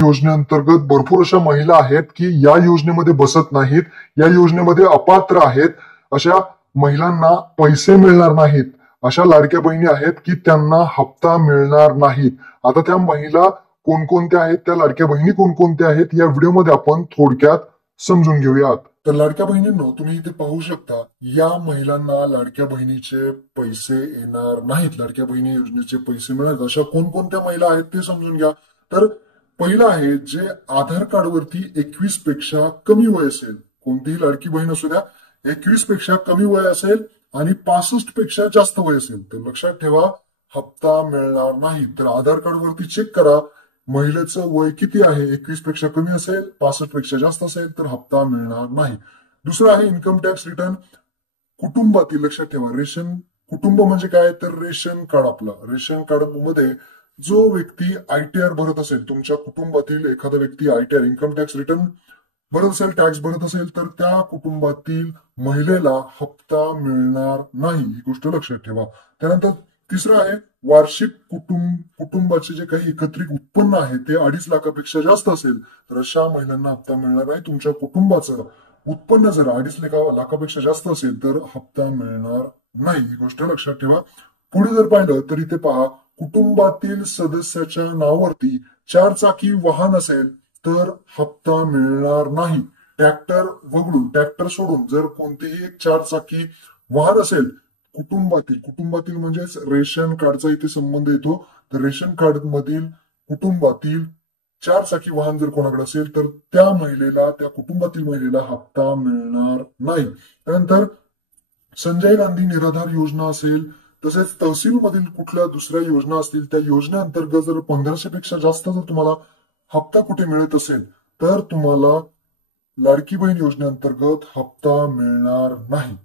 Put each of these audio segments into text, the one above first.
योजनेअंतर्गत भरपूर अशा महिला आहेत की या योजनेमध्ये बसत नाहीत, या योजनेमध्ये अपात्र आहेत. अशा महिलांना पैसे मिळणार नाहीत. अशा लाडक्या बहिणी आहेत की त्यांना हप्ता मिळणार नाहीत. आता त्या महिला कोणकोणत्या आहेत, त्या लाडक्या बहिणी कोणकोणत्या आहेत, या व्हिडिओमध्ये आपण थोडक्यात समजून घेऊयात. तर लाडक्या बहिणींनो, तुम्ही इथे पाहू शकता, या महिलांना लाडक्या बहिणीचे पैसे येणार नाहीत, लाडक्या बहिणी योजनेचे पैसे मिळणार. अशा कोणकोणत्या महिला आहेत ते समजून घ्या. तर पहिलं आहे, जे आधार कार्डवरती 21 पेक्षा कमी वय असेल, कोणतीही लाडकी बहीण असू द्या, 21 पेक्षा कमी वय असेल आणि 65 पेक्षा जास्त वय असेल तर लक्षात ठेवा, हप्ता मिळणार नाही. तर आधार कार्डवरती चेक करा, महिलेचं वय किती आहे, 21 पेक्षा कमी असेल, 65 पेक्षा जास्त असेल तर हप्ता मिळणार नाही. दुसरं आहे इन्कम टॅक्स रिटर्न. कुटुंबातील, लक्षात ठेवा, रेशन कुटुंब म्हणजे काय, तर रेशन कार्ड. आपलं रेशन कार्ड मध्ये जो व्यक्ती ITR भरत असेल, तुमच्या कुटुंबातील एखादा व्यक्ती ITR इन्कम टॅक्स रिटर्न भरत असेल, टॅक्स भरत असेल, तर त्या कुटुंबातील महिलेला हप्ता मिळणार नाही, ही गोष्ट लक्षात ठेवा. त्यानंतर तिसरं आहे, वार्षिक कुटुंबाचे जे काही एकत्रित उत्पन्न आहे ते 2.5 लाखापेक्षा जास्त असेल तर अशा महिलांना हप्ता मिळणार नाही. तुमच्या कुटुंबाचं उत्पन्न जर 2.5 लाखापेक्षा जास्त असेल तर हप्ता मिळणार नाही, ही गोष्ट लक्षात ठेवा. पुढे जर पाहिलं तर इथे पहा, कुटुंबातील सदस्याच्या नावावरती 4 चाकी वाहन असेल तर हप्ता मिळणार नाही. ट्रॅक्टर वगळून, ट्रॅक्टर सोडून जर कोणतेही एक 4 चाकी वाहन असेल कुटुंबातील म्हणजेच रेशन कार्डचा इथे संबंध येतो. तर रेशन कार्ड मधील कुटुंबातील 4 चाकी वाहन जर कोणाकडे असेल तर त्या महिलेला, त्या कुटुंबातील महिलेला हप्ता मिळणार नाही. त्यानंतर संजय गांधी निराधार योजना असेल, तसेच तहसील मधील कुठल्या दुसऱ्या योजना असतील, त्या योजनेअंतर्गत जर 1500 पेक्षा जास्त जर तुम्हाला हप्ता कुठे मिळत असेल तर तुम्हाला लाडकी बहीण योजनेअंतर्गत हप्ता मिळणार नाही.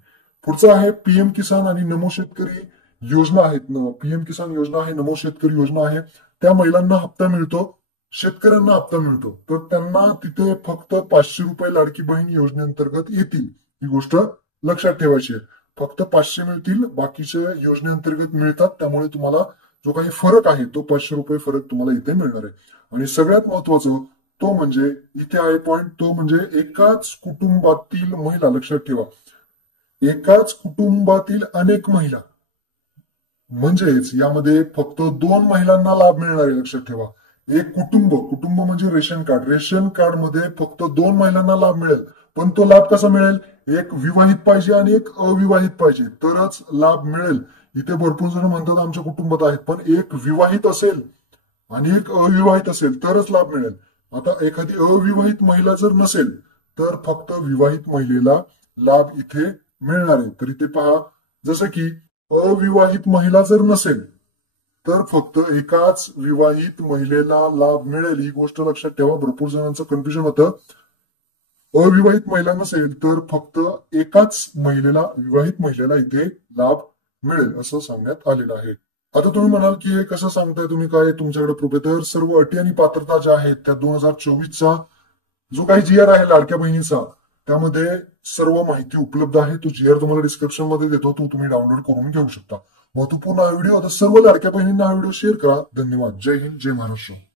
पुढचं आहे PM किसान आणि नमो शेतकरी योजना आहेत. PM किसान योजना आहे, नमो शेतकरी योजना आहे, त्या महिलांना हप्ता मिळतो, शेतकऱ्यांना हप्ता मिळतो. तर त्यांना तिथे फक्त 500 रुपये लाडकी बहीण योजनेअंतर्गत येतील, ही गोष्ट लक्षात ठेवायची आहे. फक्त 500 मिळतील, बाकीच्या योजनेअंतर्गत मिळतात. त्यामुळे तुम्हाला जो काही फरक आहे तो 500 रुपये फरक तुम्हाला इथे मिळणार आहे. आणि सगळ्यात महत्वाचं तो म्हणजे इथे आहे पॉइंट, तो म्हणजे एकाच कुटुंबातील महिला, लक्षात ठेवा, एकाच कुटुंबातील अनेक महिला, म्हणजेच यामध्ये फक्त 2 महिलांना लाभ मिळणार आहे. लक्षात ठेवा, एक कुटुंब म्हणजे रेशन कार्ड मध्ये फक्त 2 महिलांना लाभ मिळेल. पण तो लाभ कसा मिळेल, एक विवाहित पाहिजे आणि एक अविवाहित पाहिजे तरच लाभ मिळेल. इथे भरपूर जण म्हणतात आमच्या कुटुंबात आहेत, पण एक विवाहित असेल आणि एक अविवाहित असेल तरच लाभ मिळेल. आता एखादी अविवाहित महिला जर नसेल तर फक्त विवाहित महिलेला लाभ इथे मिळणार आहे. तर इथे पहा, जसं की अविवाहित महिला जर नसेल तर फक्त एकाच विवाहित महिलेला लाभ मिळेल, ही गोष्ट लक्षात ठेवा. भरपूर जणांचं कन्फ्युजन होतं, अविवाहित महिला नसेल तर फक्त एकाच महिलेला, विवाहित महिलेला इथे लाभ मिळेल असं सांगण्यात आलेलं आहे. आता तुम्ही म्हणाल की हे कसं सांगताय तुम्ही, काय तुमच्याकडे प्रूफ आहे? तर सर्व अटी आणि पात्रता ज्या आहेत त्या 2024चा जो काही GR आहे लाडक्या बहिणीचा, त्यामध्ये सर्व माहिती उपलब्ध आहे. तो GR तुम्हाला डिस्क्रिप्शन मध्ये देतो, तो तुम्ही डाउनलोड करून घेऊ शकता. महत्वपूर्ण हा व्हिडिओ. आता सर्व लाडक्या बहिणींना हा व्हिडिओ शेअर करा. धन्यवाद. जय हिंद, जय महाराष्ट्र.